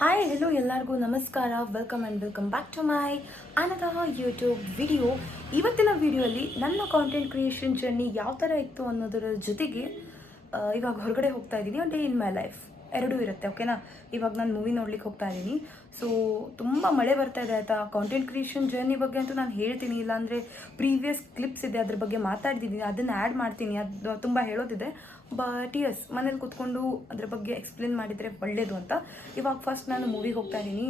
Hi hello ಎಲ್ಲರಿಗೂ ನಮಸ್ಕಾರ, welcome and welcome back to my another YouTube video. ಇವತ್ತಿನ ವಿಡಿಯೋಲಿ ನನ್ನ ಕಾಂಟೆಂಟ್ ಕ್ರಿಯೇಷನ್ ಜರ್ನಿ ಯಾವ ಥರ ಇತ್ತು ಅನ್ನೋದರ ಜೊತೆಗೆ ಇವಾಗ ಹೊರಗಡೆ ಹೋಗ್ತಾ ಇದ್ದೀನಿ, ಡೇ ಇನ್ ಮೈ ಲೈಫ್ ಎರಡೂ ಇರುತ್ತೆ. ಓಕೆನಾ, ಇವಾಗ ನಾನು ಮೂವಿ ನೋಡ್ಲಿಕ್ಕೆ ಹೋಗ್ತಾ ಇದ್ದೀನಿ. ಸೊ ತುಂಬ ಮಳೆ ಬರ್ತಾ ಇದೆ ಆಯಿತಾ. ಕಾಂಟೆಂಟ್ ಕ್ರಿಯೇಷನ್ ಜರ್ನಿ ಬಗ್ಗೆ ಅಂತೂ ನಾನು ಹೇಳ್ತೀನಿ, ಇಲ್ಲಾಂದರೆ ಪ್ರೀವಿಯಸ್ ಕ್ಲಿಪ್ಸ್ ಇದೆ ಅದ್ರ ಬಗ್ಗೆ ಮಾತಾಡ್ತಿದ್ದೀನಿ, ಅದನ್ನು ಆ್ಯಡ್ ಮಾಡ್ತೀನಿ. ಅದು ತುಂಬ ಹೇಳೋದಿದೆ, ಬಟ್ ಯಸ್ ಮನೇಲಿ ಕೂತ್ಕೊಂಡು ಅದ್ರ ಬಗ್ಗೆ ಎಕ್ಸ್ಪ್ಲೇನ್ ಮಾಡಿದರೆ ಒಳ್ಳೆಯದು ಅಂತ. ಇವಾಗ ಫಸ್ಟ್ ನಾನು ಮೂವಿಗೆ ಹೋಗ್ತಾ ಇದ್ದೀನಿ,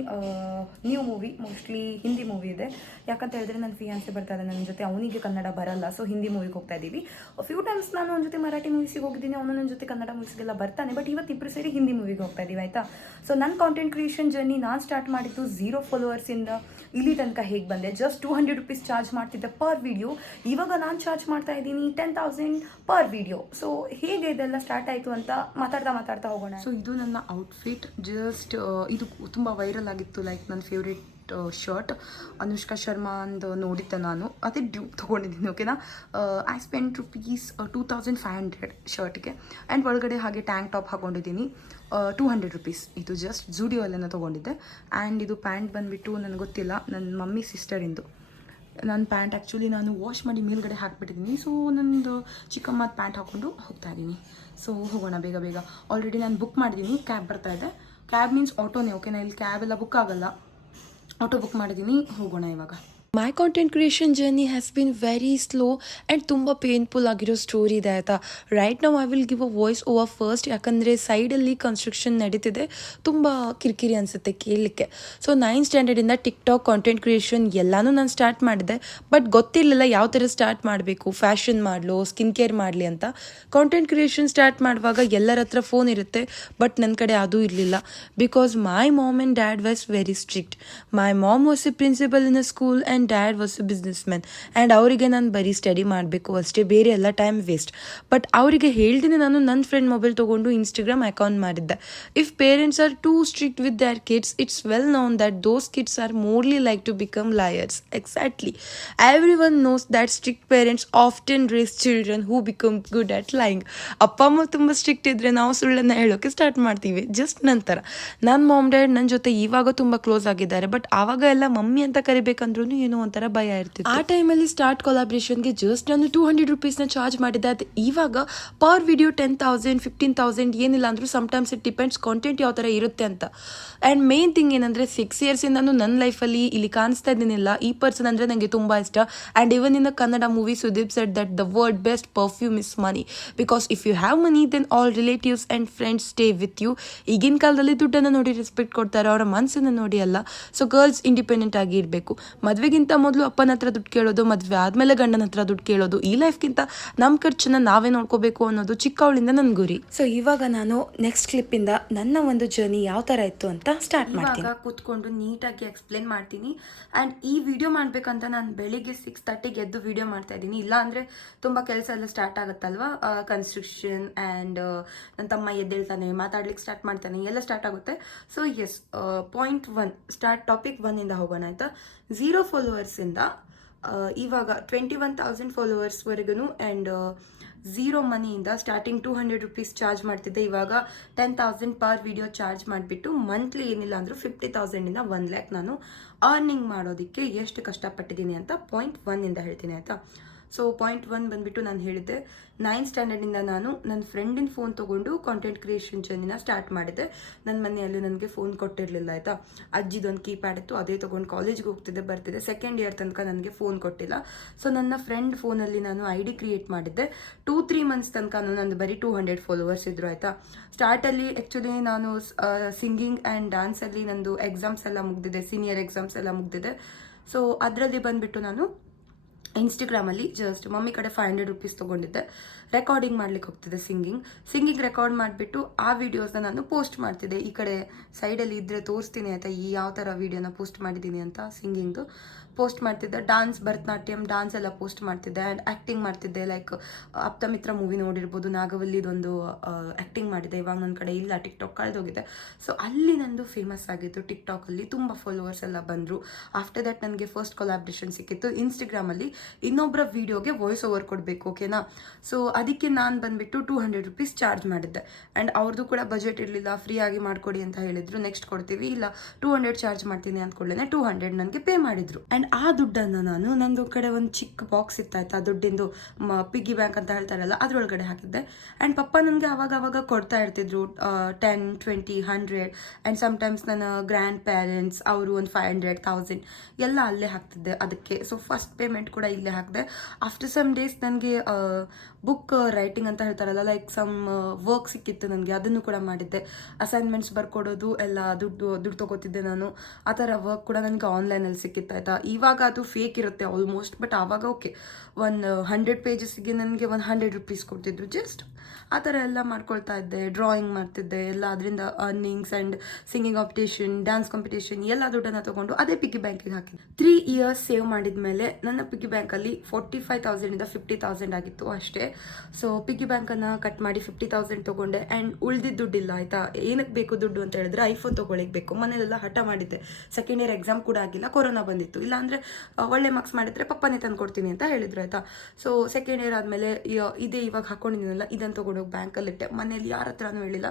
new movie, mostly Hindi movie ಇದೆ. ಯಾಕಂತ ಹೇಳಿದ್ರೆ ನನ್ನ ಫಿಯಾನ್ಸಿ ಬರ್ತಾ ಇದೆ ನನ್ನ ಜೊತೆ, ಅವನಿಗೆ ಕನ್ನಡ ಬರಲ್ಲ, ಸೊ ಹಿಂದಿ ಮೂವಿಗೆ ಹೋಗ್ತಾ ಇದ್ದೀವಿ. ಫ್ಯೂ ಟೈಮ್ಸ್ ನಾನು ಅವನ ಜೊತೆ ಮರಾಠಿ ಮೂವೀಸಿಗೆ ಹೋಗಿದ್ದೀನಿ, ಅವನು ನನ್ನ ಜೊತೆ ಕನ್ನಡ ಮೂವೀಸ್ಗೆಲ್ಲ ಬರ್ತಾನೆ, ಬಟ್ ಇವತ್ತು ಇಬ್ಬರು ಸೇರಿ ಹಿಂದಿ ಮೂವಿಗೆ ಹೋಗ್ತಾ ಇದ್ದೀವಿ ಆಯಿತಾ. ಸೊ ನನ್ನ ಕಾಂಟೆಂಟ್ ಕ್ರಿಯೇಷನ್ ಜರ್ನಿ ನಾನು ಸ್ಟಾರ್ಟ್ ಮಾಡಿದ್ದು 0 ಫಾಲೋವರ್ಸಿಂದ ಇಲ್ಲಿ ತನಕ ಹೇಗೆ ಬಂದೆ. ಜಸ್ಟ್ 200 ರೂಪೀಸ್ ಚಾರ್ಜ್ ಮಾಡ್ತಿದ್ದೆ ಪರ್ ವಿಡಿಯೋ, ಇವಾಗ ನಾನು ಚಾರ್ಜ್ ಮಾಡ್ತಾ ಇದ್ದೀನಿ 10,000 ಪರ್ ವಿಡಿಯೋ. ಸೊ ಹೇಗೆ ಇದೆಲ್ಲ ಸ್ಟಾರ್ಟ್ ಆಯಿತು ಅಂತ ಮಾತಾಡ್ತಾ ಹೋಗೋಣ. ಸೊ ಇದು ನನ್ನ ಔಟ್ಫಿಟ್, ಜಸ್ಟ್ ಇದು ತುಂಬ ವೈರಲ್ ಆಗಿತ್ತು, ಲೈಕ್ ನನ್ನ ಫೇವ್ರೇಟ್ ಶರ್ಟ್ ಅನುಷ್ಕಾ ಶರ್ಮಾ ಅಂದು ನೋಡಿದ್ದೆ ನಾನು, ಅದೇ ಡ್ಯೂಪ್ ತೊಗೊಂಡಿದ್ದೀನಿ. ಓಕೆನಾ, ಐ ಸ್ಪೆಂಡ್ ರುಪೀಸ್ 2,500 ಶರ್ಟ್ಗೆ, ಆ್ಯಂಡ್ ಒಳಗಡೆ ಹಾಗೆ ಟ್ಯಾಂಕ್ ಟಾಪ್ ಹಾಕೊಂಡಿದ್ದೀನಿ 200 ರುಪೀಸ್. ಇದು ಜಸ್ಟ್ ಜೂಡಿಯೋಲ್ಲೇನೋ ತೊಗೊಂಡಿದ್ದೆ. ಆ್ಯಂಡ್ ಇದು ಪ್ಯಾಂಟ್ ಬಂದುಬಿಟ್ಟು ನನಗೆ ಗೊತ್ತಿಲ್ಲ, ನನ್ನ ಮಮ್ಮಿ ಸಿಸ್ಟರಿಂದು. ನನ್ನ ಪ್ಯಾಂಟ್ ಆ್ಯಕ್ಚುಲಿ ನಾನು ವಾಶ್ ಮಾಡಿ ಮೇಲ್ಗಡೆ ಹಾಕ್ಬಿಟ್ಟಿದ್ದೀನಿ, ಸೊ ನನ್ನದು ಚಿಕ್ಕಮ್ಮದ ಪ್ಯಾಂಟ್ ಹಾಕ್ಕೊಂಡು ಹೋಗ್ತಾ ಇದ್ದೀನಿ. ಸೊ ಹೋಗೋಣ ಬೇಗ ಬೇಗ. ಆಲ್ರೆಡಿ ನಾನು ಬುಕ್ ಮಾಡಿದ್ದೀನಿ, ಕ್ಯಾಬ್ ಬರ್ತಾ ಇದೆ. ಕ್ಯಾಬ್ ಮೀನ್ಸ್ ಆಟೋನೇ, ಓಕೆನಾ, ಇಲ್ಲಿ ಕ್ಯಾಬ್ ಎಲ್ಲ ಬುಕ್ ಆಗಲ್ಲ, ಆಟೋ ಬುಕ್ ಮಾಡಿದ್ದೀನಿ. ಹೋಗೋಣ ಇವಾಗ. My content creation journey has been very slow and ತುಂಬ ಪೇನ್ಫುಲ್ ಆಗಿರೋ ಸ್ಟೋರಿ ಇದೆ ಆಯಿತಾ. ರೈಟ್ ನಾವು I will give a voice over first, ಯಾಕಂದರೆ ಸೈಡಲ್ಲಿ ಕನ್ಸ್ಟ್ರಕ್ಷನ್ ನಡೀತಿದೆ, ತುಂಬ ಕಿರಿಕಿರಿ ಅನಿಸುತ್ತೆ ಕೇಳಲಿಕ್ಕೆ. ಸೊ 9th ಸ್ಟ್ಯಾಂಡರ್ಡಿಂದ ಟಿಕ್ಟಾಕ್ ಕಾಂಟೆಂಟ್ ಕ್ರಿಯೇಷನ್ ಎಲ್ಲನೂ ನಾನು ಸ್ಟಾರ್ಟ್ ಮಾಡಿದೆ, ಬಟ್ ಗೊತ್ತಿರಲಿಲ್ಲ ಯಾವ ಥರ ಸ್ಟಾರ್ಟ್ ಮಾಡಬೇಕು, ಫ್ಯಾಷನ್ ಮಾಡಲು, ಸ್ಕಿನ್ ಕೇರ್ ಮಾಡಲಿ ಅಂತ. ಕಾಂಟೆಂಟ್ ಕ್ರಿಯೇಷನ್ ಸ್ಟಾರ್ಟ್ ಮಾಡುವಾಗ ಎಲ್ಲರ ಹತ್ರ ಫೋನ್ ಇರುತ್ತೆ, ಬಟ್ ನನ್ನ ಕಡೆ ಅದೂ ಇರಲಿಲ್ಲ. Because my mom and dad was very strict. My mom was a principal in a school and dad was a businessman. And ಅವರಿಗೆ ನಾನು ಬರೀ ಸ್ಟಡಿ ಮಾಡಬೇಕು ಅಷ್ಟೇ, ಬೇರೆ ಎಲ್ಲ ಟೈಮ್ ವೇಸ್ಟ್. ಬಟ್ ಅವರಿಗೆ ಹೇಳ್ತೀನಿ, ನಾನು ನನ್ನ ಫ್ರೆಂಡ್ ಮೊಬೈಲ್ ತೊಗೊಂಡು ಇನ್ಸ್ಟಾಗ್ರಾಮ್ ಅಕೌಂಟ್ ಮಾಡಿದ್ದೆ. If parents are too strict with their kids, it's well known that those kids are more likely to become liars. Exactly, everyone knows that strict parents often raise children who become good at lying. ಅಪ್ಪ ಅಮ್ಮ ತುಂಬ strict ಇದ್ದರೆ ನಾವು ಸುಳ್ಳನ್ನು ಹೇಳೋಕ್ಕೆ start ಮಾಡ್ತೀವಿ. Just ನಂತರ ನನ್ನ ಮಾಮ್ ಡ್ಯಾಡ್ ನನ್ನ ಜೊತೆ ಇವಾಗ ತುಂಬ ಕ್ಲೋಸ್ ಆಗಿದ್ದಾರೆ, ಬಟ್ ಆವಾಗ ಎಲ್ಲ ಮಮ್ಮಿ ಅಂತ ಕರಿಬೇಕಂದ್ರೂ ಏನೋ ಒಂಥರ ಭಯ ಇರ್ತಿತ್ತು. ಆ ಟೈಮಲ್ಲಿ ಸ್ಟಾರ್ಟ್ ಕೊಲಾಬ್ರೇಷನ್ಗೆ ಜಸ್ಟ್ ನಾನು 200 ರೂಪೀಸ್ನ ಚಾರ್ಜ್ ಮಾಡಿದ್ದೆ. ಅದು ಇವಾಗ ಪರ್ ವಿಡಿಯೋ 10,000 15,000 ಏನಿಲ್ಲ ಅಂದರೂ ಸಮ್ಟೈಮ್ಸ್ ಇಟ್ ಡಿಪೆಂಡ್ಸ್ ಕಾಂಟೆಂಟ್ ಯಾವ ಥರ ಇರುತ್ತೆ ಅಂತ. ಆ್ಯಂಡ್ ಮೇನ್ ಥಿಂಗ್ ಏನಂದರೆ 6 ಇಯರ್ಸಿಂದನೂ ನನ್ನ ಲೈಫಲ್ಲಿ ಇಲ್ಲಿ ಕಾಣಿಸ್ತಾ ಇದ್ದೀನಿಲ್ಲ, ಈ ಪರ್ಸನ್ ಅಂದರೆ ನನಗೆ ತುಂಬ ಇಷ್ಟ. And even in the Kannada movie Sudeep said that the word best perfume is money, because if you have money then all relatives and friends stay with you. ಈಗಿನ ಕಾಲದಲ್ಲಿ ದುಡ್ಡನ್ನು ನೋಡಿ ರೆಸ್ಪೆಕ್ಟ್ ಕೊಡ್ತಾರೆ, ಅವರ ಮನಸ್ಸನ್ನು ನೋಡಿ ಅಲ್ಲ. ಸೊ ಗರ್ಲ್ಸ್ ಇಂಡಿಪೆಂಡೆಂಟ್ ಆಗಿ ಇರಬೇಕು. ಮದುವೆಗಿಂತ ಮೊದಲು ಅಪ್ಪನ ಹತ್ರ ದುಡ್ಡು ಕೇಳೋದು, ಮದುವೆ ಆದಮೇಲೆ ಗಂಡನ ಹತ್ರ ದುಡ್ಡು ಕೇಳೋದು, ಈ ಲೈಫ್ಗಿಂತ ನಮ್ಮ ಖರ್ಚನ್ನ ನಾವೇ ನೋಡ್ಕೋಬೇಕು ಅನ್ನೋದು ಚಿಕ್ಕವಳಿಂದ ನನ್ನ ಗುರಿ. ಸೊ ಇವಾಗ ನಾನು ನೆಕ್ಸ್ಟ್ ಕ್ಲಿಪ್ಪಿಂದ ನನ್ನ ಒಂದು ಜರ್ನಿ ಯಾವ ಥರ ಇತ್ತು ಅಂತ ಸ್ಟಾರ್ಟ್ ಮಾಡ್ತೀನಿ. ಇವಾಗ ಕೂತ್ಕೊಂಡು ನೀಟಾಗಿ ಎಕ್ಸ್ಪ್ಲೇನ್ ಮಾಡ್ತೀನಿ. ಆ್ಯಂಡ್ ಈ ವಿಡಿಯೋ ಮಾಡಬೇಕಂತ ನಾನು ಬೆಳಿಗ್ಗೆ 6:30ಗೆ ಎದ್ದು ವಿಡಿಯೋ ಮಾಡ್ತಾ ಇದ್ದೀನಿ, ಇಲ್ಲ ಅಂದರೆ ತುಂಬ ಕೆಲಸ ಎಲ್ಲ ಸ್ಟಾರ್ಟ್ ಆಗುತ್ತಲ್ವಾ, ಕನ್ಸ್ಟ್ರಕ್ಷನ್ ಆ್ಯಂಡ್ ನನ್ನ ತಮ್ಮ ಎದ್ದೇಳ್ತಾನೆ, ಮಾತಾಡ್ಲಿಕ್ಕೆ ಸ್ಟಾರ್ಟ್ ಮಾಡ್ತಾನೆ, ಎಲ್ಲ ಸ್ಟಾರ್ಟ್ ಆಗುತ್ತೆ. So yes, point 1 start, topic 1ಇಂದ ಹೋಗೋಣ ಆಯಿತಾ. 0 ಫಾಲೋವರ್ಸಿಂದ ಇವಾಗ 21,000 ಫಾಲೋವರ್ಸ್ವರೆಗೂ, ಆ್ಯಂಡ್ 0 ಮನಿಯಿಂದ ಸ್ಟಾರ್ಟಿಂಗ್ 200 ರೂಪೀಸ್ ಚಾರ್ಜ್ ಮಾಡ್ತಿದ್ದೆ, ಇವಾಗ 10,000 ಪರ್ ವಿಡಿಯೋ ಚಾರ್ಜ್ ಮಾಡಿಬಿಟ್ಟು ಮಂತ್ಲಿ ಏನಿಲ್ಲ ಅಂದರೂ 50,000ಇಂದ 1,00,000 ನಾನು ಅರ್ನಿಂಗ್ ಮಾಡೋದಕ್ಕೆ ಎಷ್ಟು ಕಷ್ಟಪಟ್ಟಿದ್ದೀನಿ ಅಂತ ಪಾಯಿಂಟ್ 1ಇಂದ ಹೇಳ್ತೀನಿ ಆಯಿತಾ. ಸೊ ಪಾಯಿಂಟ್ 1 ಬಂದುಬಿಟ್ಟು ನಾನು ಹೇಳಿದ್ದೆ, 9th ಸ್ಟ್ಯಾಂಡರ್ಡಿಂದ ನಾನು ನನ್ನ ಫ್ರೆಂಡಿನ ಫೋನ್ ತೊಗೊಂಡು ಕಾಂಟೆಂಟ್ ಕ್ರಿಯೇಷನ್ ಜರ್ನಿನ ಸ್ಟಾರ್ಟ್ ಮಾಡಿದ್ದೆ. ನನ್ನ ಮನೆಯಲ್ಲೂ ನನಗೆ ಫೋನ್ ಕೊಟ್ಟಿರಲಿಲ್ಲ ಆಯಿತಾ, ಅಜ್ಜಿದೊಂದು ಕೀಪ್ಯಾಡ್ ಇತ್ತು, ಅದೇ ತೊಗೊಂಡು ಕಾಲೇಜ್ಗೆ ಹೋಗ್ತಿದ್ದೆ ಬರ್ತಿದ್ದೆ. 2nd ಇಯರ್ ತನಕ ನನಗೆ ಫೋನ್ ಕೊಟ್ಟಿಲ್ಲ. ಸೊ ನನ್ನ ಫ್ರೆಂಡ್ ಫೋನಲ್ಲಿ ನಾನು ID ಕ್ರಿಯೇಟ್ ಮಾಡಿದ್ದೆ. 2-3 ಮಂತ್ಸ್ ತನಕ ನಂದು ಬರೀ 200 ಫಾಲೋವರ್ಸ್ ಇದ್ದರು ಆಯಿತಾ. ಸ್ಟಾರ್ಟಲ್ಲಿ ಆ್ಯಕ್ಚುಲಿ ನಾನು ಸಿಂಗಿಂಗ್ ಆ್ಯಂಡ್ ಡ್ಯಾನ್ಸಲ್ಲಿ ನಂದು ಎಕ್ಸಾಮ್ಸ್ ಎಲ್ಲ ಮುಗಿದಿದೆ, ಸೀನಿಯರ್ ಎಕ್ಸಾಮ್ಸ್ ಎಲ್ಲ ಮುಗಿದಿದೆ. ಸೊ ಅದರಲ್ಲಿ ಬಂದುಬಿಟ್ಟು ನಾನು ಇನ್ಸ್ಟಾಗ್ರಾಮಲ್ಲಿ ಜಸ್ಟ್ ಮಮ್ಮಿ ಕಡೆ 500 ರೂಪೀಸ್ ತೊಗೊಂಡಿದ್ದೆ, ರೆಕಾರ್ಡಿಂಗ್ ಮಾಡ್ಲಿಕ್ಕೆ ಹೋಗ್ತಿದ್ದೆ. ಸಿಂಗಿಂಗ್ ರೆಕಾರ್ಡ್ ಮಾಡಿಬಿಟ್ಟು ಆ ವಿಡಿಯೋಸ್ನ ನಾನು ಪೋಸ್ಟ್ ಮಾಡ್ತಿದ್ದೆ. ಈ ಕಡೆ ಸೈಡಲ್ಲಿ ಇದ್ದರೆ ತೋರಿಸ್ತೀನಿ ಆಯಿತಾ, ಈ ಯಾವ ಥರ ವೀಡಿಯೋನ ಪೋಸ್ಟ್ ಮಾಡಿದ್ದೀನಿ ಅಂತ. ಸಿಂಗಿಂಗು ಪೋಸ್ಟ್ ಮಾಡ್ತಿದ್ದೆ, ಡಾನ್ಸ್, ಭರತನಾಟ್ಯಂ ಡಾನ್ಸ್ ಎಲ್ಲ ಪೋಸ್ಟ್ ಮಾಡ್ತಿದ್ದೆ. ಆ್ಯಂಡ್ ಆ್ಯಕ್ಟಿಂಗ್ ಮಾಡ್ತಿದ್ದೆ, ಲೈಕ್ ಆಪ್ತಮಿತ್ರ ಮೂವಿ ನೋಡಿರ್ಬೋದು, ನಾಗವಲ್ಲಿದೊಂದು ಆ್ಯಕ್ಟಿಂಗ್ ಮಾಡಿದ್ದೆ. ಇವಾಗ ನನ್ನ ಕಡೆ ಇಲ್ಲ, ಟಿಕ್ಟಾಕ್ ಕಳೆದೋಗಿದೆ. ಸೊ ಅಲ್ಲಿ ನಂದು ಫೇಮಸ್ ಆಗಿತ್ತು ಟಿಕ್ಟಾಕಲ್ಲಿ, ತುಂಬ ಫಾಲೋವರ್ಸ್ ಎಲ್ಲ ಬಂದರು. ಆಫ್ಟರ್ ದಟ್ ನನಗೆ ಫಸ್ಟ್ ಕೊಲಾಬ್ರೇಷನ್ ಸಿಕ್ಕಿತ್ತು ಇನ್ಸ್ಟಾಗ್ರಾಮಲ್ಲಿ. ಇನ್ನೊಬ್ಬರ ವೀಡಿಯೋಗೆ ವಾಯ್ಸ್ ಓವರ್ ಕೊಡಬೇಕು, ಓಕೆನಾ. ಸೊ ಅದಕ್ಕೆ ನಾನು ಬಂದುಬಿಟ್ಟು 200 ರೂಪೀಸ್ ಚಾರ್ಜ್ ಮಾಡಿದ್ದೆ. ಆ್ಯಂಡ್ ಅವ್ರದ್ದು ಕೂಡ ಬಜೆಟ್ ಇರಲಿಲ್ಲ, ಫ್ರೀಯಾಗಿ ಮಾಡಿಕೊಡಿ ಅಂತ ಹೇಳಿದರು. ನೆಕ್ಸ್ಟ್ ಕೊಡ್ತೀವಿ, ಇಲ್ಲ 200 ಚಾರ್ಜ್ ಮಾಡ್ತೀನಿ ಅಂದ್ಕೊಳ್ಳೇ 200 ನನಗೆ ಪೇ ಮಾಡಿದರು. ಆ್ಯಂಡ್ ಆ ದುಡ್ಡನ್ನು ನಾನು ನಂದು ಕಡೆ ಒಂದು ಚಿಕ್ಕ ಬಾಕ್ಸ್ ಇತ್ತಾಯ್ತು, ಆ ದುಡ್ಡಿಂದು ಪಿಗ್ಗಿ ಬ್ಯಾಂಕ್ ಅಂತ ಹೇಳ್ತಾರಲ್ಲ ಅದರೊಳಗಡೆ ಹಾಕಿದ್ದೆ. ಆ್ಯಂಡ್ ಪಪ್ಪ ನನಗೆ ಆವಾಗ ಕೊಡ್ತಾ ಇರ್ತಿದ್ರು 10, 20, 100. ಆ್ಯಂಡ್ ಸಮ್ಟೈಮ್ಸ್ ನನ್ನ ಗ್ರ್ಯಾಂಡ್ ಪೇರೆಂಟ್ಸ್ ಅವರು ಒಂದು 500, 1000 ಎಲ್ಲ ಅಲ್ಲೇ ಹಾಕ್ತಿದ್ದೆ ಅದಕ್ಕೆ. ಸೊ ಫಸ್ಟ್ ಪೇಮೆಂಟ್ ಕೂಡ ಇಲ್ಲೇ ಹಾಕಿದೆ. ಆಫ್ಟರ್ ಸಮ್ ಡೇಸ್ ನನಗೆ ಬುಕ್ ರೈಟಿಂಗ್ ಅಂತ ಹೇಳ್ತಾರಲ್ಲ, ಲೈಕ್ ಸಮ್ ವರ್ಕ್ ಸಿಕ್ಕಿತ್ತು ನನಗೆ, ಅದನ್ನು ಕೂಡ ಮಾಡಿದ್ದೆ. ಅಸೈನ್ಮೆಂಟ್ಸ್ ಬರ್ಕೊಡೋದು ಎಲ್ಲ ದುಡ್ಡು ತೊಗೋತಿದ್ದೆ ನಾನು. ಆ ಥರ ವರ್ಕ್ ಕೂಡ ನನಗೆ ಆನ್ಲೈನಲ್ಲಿ ಸಿಕ್ಕಿತ್ತಾಯ್ತಾ. ಇವಾಗ ಅದು ಫೇಕ್ ಇರುತ್ತೆ ಆಲ್ಮೋಸ್ಟ್, ಬಟ್ ಆವಾಗ ಓಕೆ, ಒಂದು 100 ಪೇಜಸ್ಸಿಗೆ ನನಗೆ 100 ರೂಪೀಸ್ ಕೊಡ್ತಿದ್ರು ಜಸ್ಟ್. ಆ ಥರ ಎಲ್ಲ ಮಾಡ್ಕೊಳ್ತಾ ಇದ್ದೆ, ಡ್ರಾಯಿಂಗ್ ಮಾಡ್ತಿದ್ದೆ ಎಲ್ಲ. ಅದರಿಂದ earnings and singing competition, dance competition ಎಲ್ಲ ದುಡ್ಡನ್ನು ತೊಗೊಂಡು ಅದೇ ಪಿಗ್ಗಿ ಬ್ಯಾಂಕಿಗೆ ಹಾಕಿದ್ದೆ. 3 ಇಯರ್ಸ್ ಸೇವ್ ಮಾಡಿದ ಮೇಲೆ ನನ್ನ ಪಿಗ್ಗಿ ಬ್ಯಾಂಕಲ್ಲಿ 45,000 50,000 ಆಗಿತ್ತು ಅಷ್ಟೇ. ಸೊ ಪಿಗ್ಗಿ ಬ್ಯಾಂಕನ್ನು ಕಟ್ ಮಾಡಿ 50,000 ತೊಗೊಂಡೆ. ಆ್ಯಂಡ್ ಉಳಿದಿದ್ದ ದುಡ್ಡಿಲ್ಲ ಆಯಿತಾ. ಏನಕ್ಕೆ ಬೇಕು ದುಡ್ಡು ಅಂತ ಹೇಳಿದ್ರೆ ಐಫೋನ್ ತೊಗೊಳಿಕ್ಕೆ ಬೇಕು. ಮನೇಲೆಲ್ಲ ಹಠ ಮಾಡಿದ್ದೆ. ಸೆಕೆಂಡ್ ಇಯರ್ ಎಕ್ಸಾಮ್ ಕೂಡ ಆಗಿಲ್ಲ, ಕೊರೋನಾ ಬಂದಿತ್ತು. ಇಲ್ಲಾಂದರೆ ಒಳ್ಳೆ ಮಾರ್ಕ್ಸ್ ಮಾಡಿದರೆ ಪಪ್ಪನೇ ತಂದು ಕೊಡ್ತೀನಿ ಅಂತ ಹೇಳಿದ್ರು ಆಯಿತಾ. ಸೊ ಸೆಕೆಂಡ್ ಇಯರ್ ಆದಮೇಲೆ ಇದೇ ಇವಾಗ ಹಾಕ್ಕೊಂಡಿದ್ದೀನಲ್ಲ ಇದನ್ನು ತೊಗೊಂಡು ಬ್ಯಾಂಕಲ್ಲಿಟ್ಟೆ. ಮನೇಲಿ ಯಾರ ಹತ್ರನೂ ಹೇಳಿಲ್ಲ,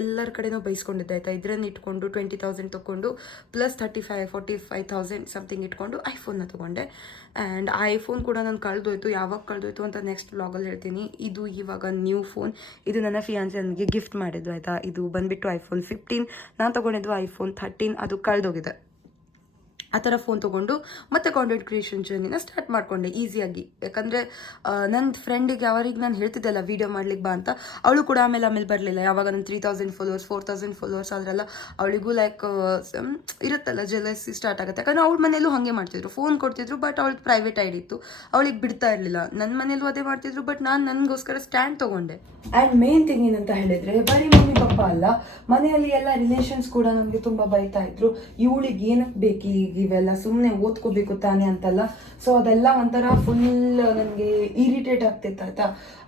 ಎಲ್ಲರ ಕಡೆನೂ ಬೈಸ್ಕೊಂಡಿದ್ದೆ ಆಯಿತಾ. ಇದನ್ನು ಇಟ್ಕೊಂಡು 20,000 ತೊಗೊಂಡು ಪ್ಲಸ್ 35, 45,000 ಸಮಥಿಂಗ್ ಇಟ್ಕೊಂಡು ಐಫೋನ್ನ ತೊಗೊಂಡೆ. ಆ್ಯಂಡ್ ಆ ಐಫೋನ್ ಕೂಡ ನಾನು ಕಳೆದೋಯ್ತು. ಯಾವಾಗ ಕಳೆದೋಯ್ತು ಅಂತ ನೆಕ್ಸ್ಟ್ ವ್ಲಾಗಲ್ಲಿ ಹೇಳ್ತೀನಿ. ಇದು ಇವಾಗ ನ್ಯೂ ಫೋನ್. ಇದು ನನ್ನ ಫಿಯಾನ್ಸಿ ನನಗೆ ಗಿಫ್ಟ್ ಮಾಡಿದ್ದು ಆಯಿತಾ. ಇದು ಬಂದುಬಿಟ್ಟು ಐಫೋನ್ 15. ನಾನು ತೊಗೊಂಡಿದ್ದು ಐಫೋನ್ 13, ಅದು ಕಳೆದೋಗಿದೆ. ಆ ಥರ ಫೋನ್ ತೊಗೊಂಡು ಮತ್ತೆ ಕಾಂಟೆಂಟ್ ಕ್ರಿಯೇಷನ್ ಜರ್ನಿನ ಸ್ಟಾರ್ಟ್ ಮಾಡಿಕೊಂಡೆ ಈಸಿಯಾಗಿ. ಯಾಕಂದರೆ ನನ್ನ ಫ್ರೆಂಡಿಗೆ ಯಾವಾಗ ನಾನು ಹೇಳ್ತಿದ್ದೆಲ್ಲ ವೀಡಿಯೋ ಮಾಡ್ಲಿಕ್ಕೆ ಬಾ ಅಂತ, ಅವಳು ಕೂಡ ಆಮೇಲೆ ಬರಲಿಲ್ಲ. ಯಾವಾಗ ನನ್ನ 3,000 ಫಾಲೋವರ್ಸ್ 4,000 ಫಾಲೋವರ್ಸ್ ಆದ್ರಲ್ಲ, ಅವಳಿಗೂ ಲೈಕ್ ಇರುತ್ತಲ್ಲ ಜೆಲಸಿ ಸ್ಟಾರ್ಟ್ ಆಗುತ್ತೆ. ಯಾಕಂದರೆ ಅವಳ ಮನೇಲೂ ಹಾಗೆ ಮಾಡ್ತಿದ್ರು, ಫೋನ್ ಕೊಡ್ತಿದ್ರು ಬಟ್ ಅವಳಿಗೆ ಪ್ರೈವೇಟ್ ಐಡಿ ಇತ್ತು, ಅವಳಿಗೆ ಬಿಡ್ತಾ ಇರಲಿಲ್ಲ. ನನ್ನ ಮನೇಲೂ ಅದೇ ಮಾಡ್ತಿದ್ರು, ಬಟ್ ನಾನು ನನಗೋಸ್ಕರ ಸ್ಟ್ಯಾಂಡ್ ತೊಗೊಂಡೆ. ಆ್ಯಂಡ್ ಮೇನ್ ಥಿಂಗ್ ಏನಂತ ಹೇಳಿದರೆ, ಬರೀ ಮಮ್ಮಿ ಪಪ್ಪ ಅಲ್ಲ, ಮನೆಯಲ್ಲಿ ಎಲ್ಲ ರಿಲೇಷನ್ಸ್ ಕೂಡ ನನಗೆ ತುಂಬ ಬೈತಾ ಇದ್ರು. ಇವಳಿಗೆ ಏನಕ್ಕೆ ಬೇಕು ಇವೆಲ್ಲ, ಸುಮ್ಮನೆ ಓದ್ಕೋಬೇಕು ತಾನೇ ಅಂತಲ್ಲ. ಸೊ ಅದೆಲ್ಲ ಒಂಥರ ಫುಲ್ ನನಗೆ ಇರಿಟೇಟ್ ಆಗ್ತಿತ್ತು ಆಯಿತಾ.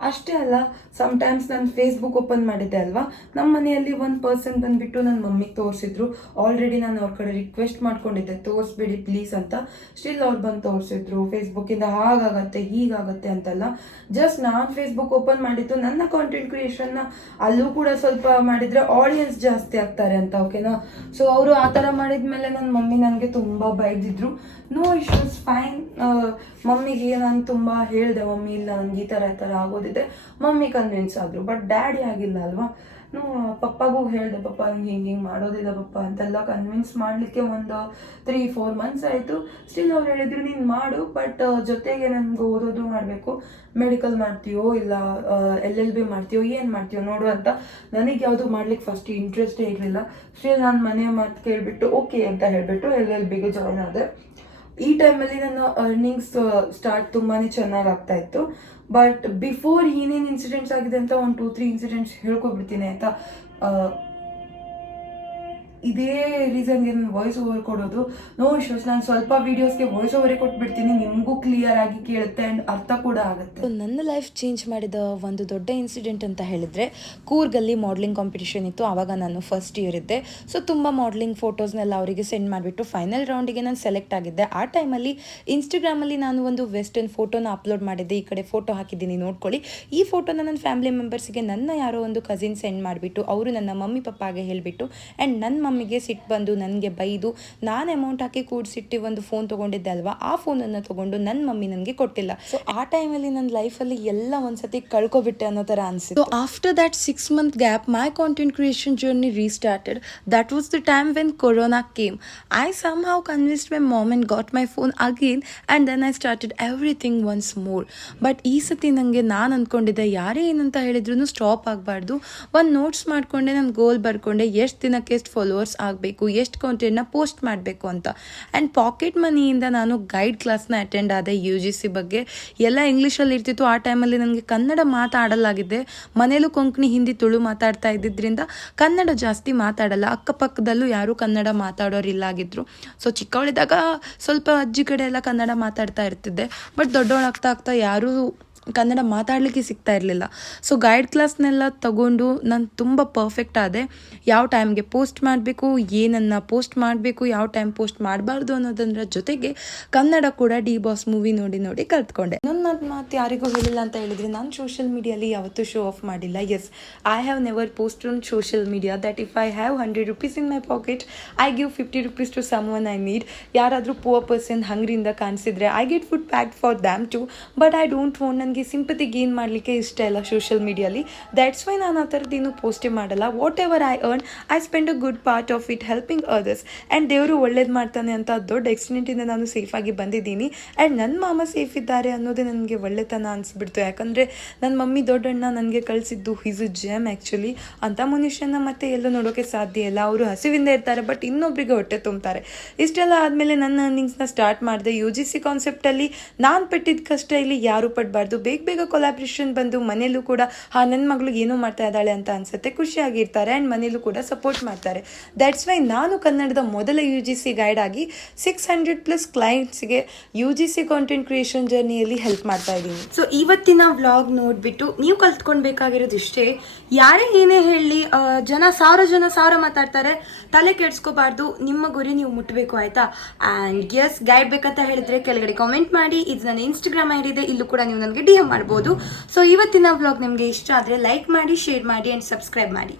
ಅಷ್ಟೇ ಅಲ್ಲ, ಸಮ್ಟೈಮ್ಸ್ ನಾನು ಫೇಸ್ಬುಕ್ ಓಪನ್ ಮಾಡಿದ್ದೆ ಅಲ್ವಾ, ನಮ್ಮ ಮನೆಯಲ್ಲಿ ಒಂದು ಪರ್ಸನ್ ಬಂದುಬಿಟ್ಟು ನನ್ನ ಮಮ್ಮಿಗೆ ತೋರಿಸಿದ್ರು. ಆಲ್ರೆಡಿ ನಾನು ಅವ್ರ ಕಡೆ ರಿಕ್ವೆಸ್ಟ್ ಮಾಡ್ಕೊಂಡಿದ್ದೆ, ತೋರಿಸ್ಬೇಡಿ ಪ್ಲೀಸ್ ಅಂತ. ಸ್ಟಿಲ್ ಅವ್ರು ಬಂದು ತೋರಿಸಿದ್ರು, ಫೇಸ್ಬುಕ್ಕಿಂದ ಹಾಗಾಗತ್ತೆ ಹೀಗಾಗತ್ತೆ ಅಂತೆಲ್ಲ. ಜಸ್ಟ್ ನಾನು ಫೇಸ್ಬುಕ್ ಓಪನ್ ಮಾಡಿದ್ದು ನನ್ನ ಕಾಂಟೆಂಟ್ ಕ್ರಿಯೇಷನ್ನ ಅಲ್ಲೂ ಕೂಡ ಸ್ವಲ್ಪ ಮಾಡಿದರೆ ಆಡಿಯನ್ಸ್ ಜಾಸ್ತಿ ಆಗ್ತಾರೆ ಅಂತ, ಓಕೆನಾ. ಸೊ ಅವರು ಆ ಥರ ಮಾಡಿದ್ಮೇಲೆ ನನ್ನ ಮಮ್ಮಿ ನನಗೆ ತುಂಬ ಬೈದಿದ್ರು. No issues, fine. ಮಮ್ಮಿಗೆ ನಾನು ತುಂಬ ಹೇಳಿದೆ, ಮಮ್ಮಿ ಇಲ್ಲ ನನಗೆ ಈ ಥರ ಆಗೋದಿದೆ. ಮಮ್ಮಿ ಕನ್ವಿನ್ಸ್ ಆದರು, ಬಟ್ ಡ್ಯಾಡಿ ಆಗಿಲ್ಲ ಅಲ್ವಾ. ಪಪ್ಪಗೂ ಹೇಳಿದೆ, ಪಪ್ಪ ನನಗೆ ಹಿಂಗೆ ಮಾಡೋದಿಲ್ಲ ಪಪ್ಪ ಅಂತೆಲ್ಲ ಕನ್ವಿನ್ಸ್ ಮಾಡಲಿಕ್ಕೆ ಒಂದು 3-4 ಮಂತ್ಸ್ ಆಯಿತು. ಸ್ಟಿಲ್ ಅವ್ರು ಹೇಳಿದ್ರು, ನೀನು ಮಾಡು, ಬಟ್ ಜೊತೆಗೆ ನನಗೆ ಓದೋದು ಮಾಡಬೇಕು. ಮೆಡಿಕಲ್ ಮಾಡ್ತೀಯೋ ಇಲ್ಲ LLB ಮಾಡ್ತೀಯೋ, ಏನು ಮಾಡ್ತೀಯೋ ನೋಡು ಅಂತ. ನನಗೆ ಯಾವುದು ಮಾಡ್ಲಿಕ್ಕೆ ಫಸ್ಟ್ ಇಂಟ್ರೆಸ್ಟೇ ಇರಲಿಲ್ಲ. ಸ್ಟಿಲ್ ನಾನು ಮನೆ ಮಾತು ಕೇಳಿಬಿಟ್ಟು ಓಕೆ ಅಂತ ಹೇಳಿಬಿಟ್ಟು LLBಗೆ ಜಾಯ್ನ್ ಆದೆ. ಈ ಟೈಮಲ್ಲಿ ನನ್ನ ಅರ್ನಿಂಗ್ಸ್ ಸ್ಟಾರ್ಟ್ ತುಂಬಾ ಚೆನ್ನಾಗಿ ಆಗ್ತಾ ಇತ್ತು. ಬಟ್ ಬಿಫೋರ್ ಏನೇನು ಇನ್ಸಿಡೆಂಟ್ಸ್ ಆಗಿದೆ ಅಂತ ಒಂದು 2-3 ಇನ್ಸಿಡೆಂಟ್ಸ್ ಹೇಳ್ಕೊಬಿಡ್ತೀನಿ ಆಯಿತಾ. ಇದೇ ರೀಸನ್ಗೆ ನಾನು ವಾಯ್ಸ್ ಓವರ್ ಕೊಡೋದು. ನೋ ಇಶ್ಯೂಸ್, ನಾನು ಸ್ವಲ್ಪ ವೀಡಿಯೋಸ್ಗೆ ವಾಯ್ಸ್ ಓವರೇ ಕೊಟ್ಬಿಡ್ತೀನಿ, ನಿಮಗೂ ಕ್ಲಿಯರ್ ಆಗಿ ಕೇಳುತ್ತೆ ಆ್ಯಂಡ್ ಅರ್ಥ ಕೂಡ ಆಗುತ್ತೆ. ನನ್ನ ಲೈಫ್ ಚೇಂಜ್ ಮಾಡಿದ ಒಂದು ದೊಡ್ಡ ಇನ್ಸಿಡೆಂಟ್ ಅಂತ ಹೇಳಿದರೆ, ಕೂರ್ಗಲ್ಲಿ ಮಾಡ್ಲಿಂಗ್ ಕಾಂಪಿಟೇಷನ್ ಇತ್ತು. ಆವಾಗ ನಾನು ಫಸ್ಟ್ ಇಯರ್ ಇದ್ದೆ. ಸೊ ತುಂಬ ಮಾಡ್ಲಿಂಗ್ ಫೋಟೋಸ್ನೆಲ್ಲ ಅವರಿಗೆ ಸೆಂಡ್ ಮಾಡಿಬಿಟ್ಟು ಫೈನಲ್ ರೌಂಡಿಗೆ ನಾನು ಸೆಲೆಕ್ಟ್ ಆಗಿದ್ದೆ. ಆ ಟೈಮಲ್ಲಿ ಇನ್ಸ್ಟಾಗ್ರಾಮಲ್ಲಿ ನಾನು ಒಂದು ವೆಸ್ಟರ್ನ್ ಫೋಟೋನ ಅಪ್ಲೋಡ್ ಮಾಡಿದ್ದೆ. ಈ ಕಡೆ ಫೋಟೋ ಹಾಕಿದ್ದೀನಿ ನೋಡ್ಕೊಳ್ಳಿ. ಈ ಫೋಟೋನ ನನ್ನ ಫ್ಯಾಮಿಲಿ ಮೆಂಬರ್ಸಿಗೆ ನನ್ನ ಯಾರೋ ಒಂದು ಕಸಿನ್ ಸೆಂಡ್ ಮಾಡಿಬಿಟ್ಟು, ಅವರು ನನ್ನ ಮಮ್ಮಿ ಪಪ್ಪಾಗೆ ಹೇಳಿಬಿಟ್ಟು ಆ್ಯಂಡ್ ನನ್ನ ಮಮ್ಮಿಗೆ ಸಿಟ್ಟು ಬಂದು ನನಗೆ ಬೈದು, ನಾನು ಅಮೌಂಟ್ ಹಾಕಿ ಕೂಡಿಸಿಟ್ಟು ಒಂದು ಫೋನ್ ತೊಗೊಂಡಿದ್ದೆ ಅಲ್ವಾ, ಆ ಫೋನನ್ನು ತೊಗೊಂಡು ನನ್ನ ಮಮ್ಮಿ ನನಗೆ ಕೊಟ್ಟಿಲ್ಲ. ಸೊ ಆ ಟೈಮಲ್ಲಿ ನನ್ನ ಲೈಫಲ್ಲಿ ಎಲ್ಲ ಒಂದ್ಸತಿ ಕಳ್ಕೊಬಿಟ್ಟೆ ಅನ್ನೋ ಥರ ಅನಿಸಿತ್ತು. So after that 6 month gap, my content creation journey restarted. That was the time when Corona came. I somehow convinced my mom and got my phone again, and then I started everything once more. But ಈ ಸತಿ ನನಗೆ ನಾನು ಅಂದ್ಕೊಂಡಿದ್ದೆ, ಯಾರೇ ಏನಂತ ಹೇಳಿದ್ರು stop ಆಗಬಾರ್ದು. ಒಂದು ನೋಟ್ಸ್ ಮಾಡಿಕೊಂಡೆ, ನನ್ನ ಗೋಲ್ ಬರ್ಕೊಂಡೆ, ಎಷ್ಟು ದಿನಕ್ಕೆ ಎಷ್ಟು ಫಾಲೋವರ್ಸ್ ಆಗಬೇಕು, ಎಷ್ಟು ಕಾಂಟೆಂಟ್ನ ಪೋಸ್ಟ್ ಮಾಡಬೇಕು ಅಂತ. ಆ್ಯಂಡ್ ಪಾಕೆಟ್ ಮನಿಯಿಂದ ನಾನು ಗೈಡ್ ಕ್ಲಾಸ್ನ ಅಟೆಂಡ್ ಆದೆ UGC ಬಗ್ಗೆ. ಎಲ್ಲ ಇಂಗ್ಲೀಷಲ್ಲಿ ಇರ್ತಿತ್ತು. ಆ ಟೈಮಲ್ಲಿ ನನಗೆ ಕನ್ನಡ ಮಾತಾಡಲಾಗಿದ್ದೆ. ಮನೇಲೂ ಕೊಂಕಣಿ, ಹಿಂದಿ, ತುಳು ಮಾತಾಡ್ತಾ ಇದ್ದಿದ್ದರಿಂದ ಕನ್ನಡ ಜಾಸ್ತಿ ಮಾತಾಡಲ್ಲ. ಅಕ್ಕಪಕ್ಕದಲ್ಲೂ ಯಾರೂ ಕನ್ನಡ ಮಾತಾಡೋರಿಲ್ಲಾಗಿದ್ರು. ಸೊ ಚಿಕ್ಕವಳಿದ್ದಾಗ ಸ್ವಲ್ಪ ಅಜ್ಜಿ ಕಡೆ ಎಲ್ಲ ಕನ್ನಡ ಮಾತಾಡ್ತಾ ಇರ್ತಿದ್ದೆ. ಬಟ್ ದೊಡ್ಡವಳಾಗ್ತಾ ಯಾರೂ ಕನ್ನಡ ಮಾತಾಡಲಿಕ್ಕೆ ಸಿಗ್ತಾ ಇರಲಿಲ್ಲ. ಸೊ ಗೈಡ್ ಕ್ಲಾಸ್ನೆಲ್ಲ ತಗೊಂಡು ನಾನು ತುಂಬ ಪರ್ಫೆಕ್ಟ್ ಆದೆ. ಯಾವ ಟೈಮ್ಗೆ ಪೋಸ್ಟ್ ಮಾಡಬೇಕು, ಏನನ್ನು ಪೋಸ್ಟ್ ಮಾಡಬೇಕು, ಯಾವ ಟೈಮ್ ಪೋಸ್ಟ್ ಮಾಡಬಾರ್ದು ಅನ್ನೋದರ ಜೊತೆಗೆ ಕನ್ನಡ ಕೂಡ ಡಿ ಬಾಸ್ ಮೂವಿ ನೋಡಿ ನೋಡಿ ಕಲ್ತ್ಕೊಂಡೆ. ನನ್ನ ಮಾತು ಯಾರಿಗೂ ಹೇಳಿಲ್ಲ ಅಂತ ಹೇಳಿದರೆ, ನಾನು ಸೋಷಿಯಲ್ ಮೀಡಿಯಲ್ಲಿ ಯಾವತ್ತೂ ಶೋ ಆಫ್ ಮಾಡಿಲ್ಲ. Yes, I have never post on social media that if I have 100 rupees in my pocket, I give 50 rupees to someone I need. ಯಾರಾದರೂ ಪುವರ್ ಪರ್ಸನ್ ಹಂಗ್ರಿಂದ ಕಾಣಿಸಿದ್ರೆ I get food packed for them too, but I don't want, ನನಗೆ sympathy gain ಮಾಡಲಿಕ್ಕೆ ಇಷ್ಟ ಇಲ್ಲ social ಮೀಡಿಯಲ್ಲಿ. That's why ನಾನು ಆ ಥರದ್ದೇನು ಪೋಸ್ಟೇ ಮಾಡಲ್ಲ. What ever I earn, I spend a good part of it helping others. And ದೇವರು ಒಳ್ಳೇದು ಮಾಡ್ತಾನೆ ಅಂತ ದೊಡ್ಡ ಎಕ್ಸ್ಟೆಂಟಿಂದ ನಾನು ಸೇಫಾಗಿ ಬಂದಿದ್ದೀನಿ. ಆ್ಯಂಡ್ ನನ್ನ ಮಾಮ ಸೇಫ್ ಇದ್ದಾರೆ ಅನ್ನೋದೇ ನನಗೆ ಒಳ್ಳೆತನ ಅನಿಸ್ಬಿಡ್ತು. ಯಾಕಂದರೆ ನನ್ನ ಮಮ್ಮಿ ದೊಡ್ಡಣ್ಣ ನನಗೆ ಕಳಿಸಿದ್ದು ಈಸ್ ಅ ಜೆಮ್ ಆ್ಯಕ್ಚುಲಿ. ಅಂಥ ಮನುಷ್ಯನ ಮತ್ತೆ ಎಲ್ಲೂ ನೋಡೋಕ್ಕೆ ಸಾಧ್ಯ ಇಲ್ಲ. ಅವರು ಹಸಿವಿಂದ ಇರ್ತಾರೆ ಬಟ್ ಇನ್ನೊಬ್ಬರಿಗೆ ಹೊಟ್ಟೆ ತುಂಬ್ತಾರೆ. ಇಷ್ಟೆಲ್ಲ ಆದಮೇಲೆ ನನ್ನ ಅರ್ನಿಂಗ್ಸ್ನ ಸ್ಟಾರ್ಟ್ ಮಾಡಿದೆ. UGC ಕಾನ್ಸೆಪ್ಟಲ್ಲಿ ನಾನು ಪಟ್ಟಿದ್ದ ಕಷ್ಟ ಇಲ್ಲಿ ಯಾರೂ ಪಡಬಾರ್ದು. ಬೇಗ ಕೊಲಾಬ್ರೇಷನ್ ಬಂದು ಮನೇಲೂ ಕೂಡ ನನ್ನ ಮಗಳು ಏನೋ ಮಾಡ್ತಾ ಇದ್ದಾಳೆ ಅಂತ ಅನ್ಸುತ್ತೆ, ಖುಷಿಯಾಗಿರ್ತಾರೆ. ಆ್ಯಂಡ್ ಮನೇಲೂ ಕೂಡ ಸಪೋರ್ಟ್ ಮಾಡ್ತಾರೆ. ದ್ಯಾಟ್ಸ್ ವೈ ನಾನು ಕನ್ನಡದ ಮೊದಲ UGC ಗೈಡ್ ಆಗಿ 600+ ಕ್ಲೈಂಟ್ಸ್ಗೆ UGC ಕಾಂಟೆಂಟ್ ಕ್ರಿಯೇಷನ್ ಜರ್ನಿಯಲ್ಲಿ ಹೆಲ್ಪ್ ಮಾಡ್ತಾ ಇದ್ದೀನಿ. ಸೊ ಇವತ್ತಿನ ವ್ಲಾಗ್ ನೋಡಿಬಿಟ್ಟು ನೀವು ಕಲ್ತ್ಕೊಳ್ಬೇಕಾಗಿರೋದು ಇಷ್ಟೇ. ಯಾರೇ ಏನೇ ಹೇಳಿ, ಸಾವಿರ ಜನ ಮಾತಾಡ್ತಾರೆ, ತಲೆ ಕೆಡ್ಸ್ಕೋಬಾರ್ದು. ನಿಮ್ಮ ಗುರಿ ನೀವು ಮುಟ್ಟಬೇಕು, ಆಯಿತಾ? ಆ್ಯಂಡ್ ಎಸ್, ಗೈಡ್ ಬೇಕಂತ ಹೇಳಿದ್ರೆ ಕೆಳಗಡೆ ಕಾಮೆಂಟ್ ಮಾಡಿ. ಇದು ನನ್ನ ಇನ್ಸ್ಟಾಗ್ರಾಮ್ ಐಡಿ ಇದೆ, ಇಲ್ಲೂ ಕೂಡ ನೀವು ನನಗೆ DM ಮಾಡ್ಬೋದು. ಸೊ ಇವತ್ತಿನ ವ್ಲಾಗ್ ನಿಮಗೆ ಇಷ್ಟ ಆದರೆ ಲೈಕ್ ಮಾಡಿ, ಶೇರ್ ಮಾಡಿ ಆ್ಯಂಡ್ ಸಬ್ಸ್ಕ್ರೈಬ್ ಮಾಡಿ.